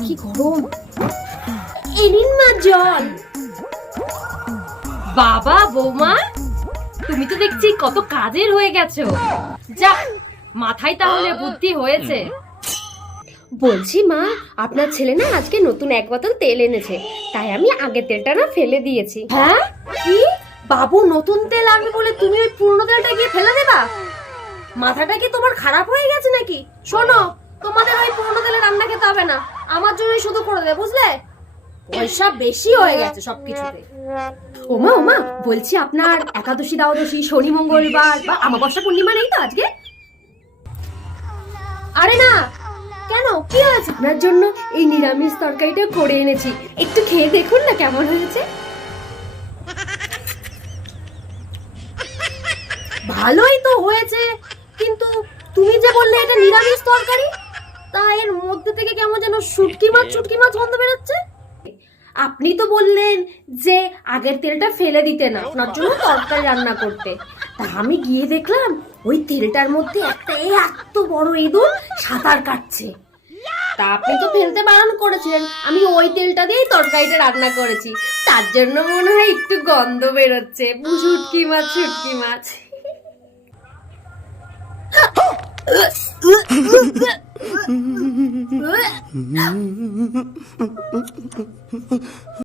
কি গরম। এনিন মা জল। বাবা বৌমা, তুমি তো দেখছি কত কাজের হয়ে গেছো। যা, মাথায় তাহলে বুদ্ধি হয়েছে। বলছি মা, আপনার ছেলে না আজকে নতুন এক বোতল তেল এনেছে, তাই আমি আগের তেলটা না ফেলে দিয়েছি। হ্যাঁ কি, বাবু নতুন তেল আনবে বলে তুমি ওই পুরনো তেলটা গিয়ে ফেলে দেবা? মাথাটা কি তোমার খারাপ হয়ে গেছে নাকি? শোনো, তোমাদের ওই পুরনো তেলে রান্না খেতে হবে না, আমার জন্যই শুধু করে দেবে, বুঝলে? পয়সা বেশি হয়ে গেছে সবকিছুতে। ওমা ওমা, বলছি আপনার একাদশী দ্বাদশী শনি মঙ্গলবার বা অমাবস্যা পূর্ণিমা নেই তো আজকে? আরে না, কেন, কি হয়েছে? আপনার জন্য এই নিরামিষ তরকারিটা করে এনেছি, একটু খেয়ে দেখুন না কেমন হয়েছে। ভালোই তো হয়েছে, কিন্তু তুমি যে বললে এটা নিরামিষ তরকারি, তা এর মধ্যে থেকে কেমন যেন শুটকি মাছ গন্ধ বেরোচ্ছে। আপনি তো বললেন যে আগের তেলটা ফেলে দিতে না, আপনার জন্য তরকারি রান্না করতে। তা আমি গিয়ে দেখলাম ওই তেলটার মধ্যে একটা এত বড় ইঁদুর সাঁতার কাটছে। তা আপনি তো ফেলতে বারণ করেছিলেন, আমি ওই তেলটা দিয়েই তরকারিটা রান্না করেছি, তার জন্য মনে হয় একটু গন্ধ বেরোচ্ছে। শুটকি মাছ।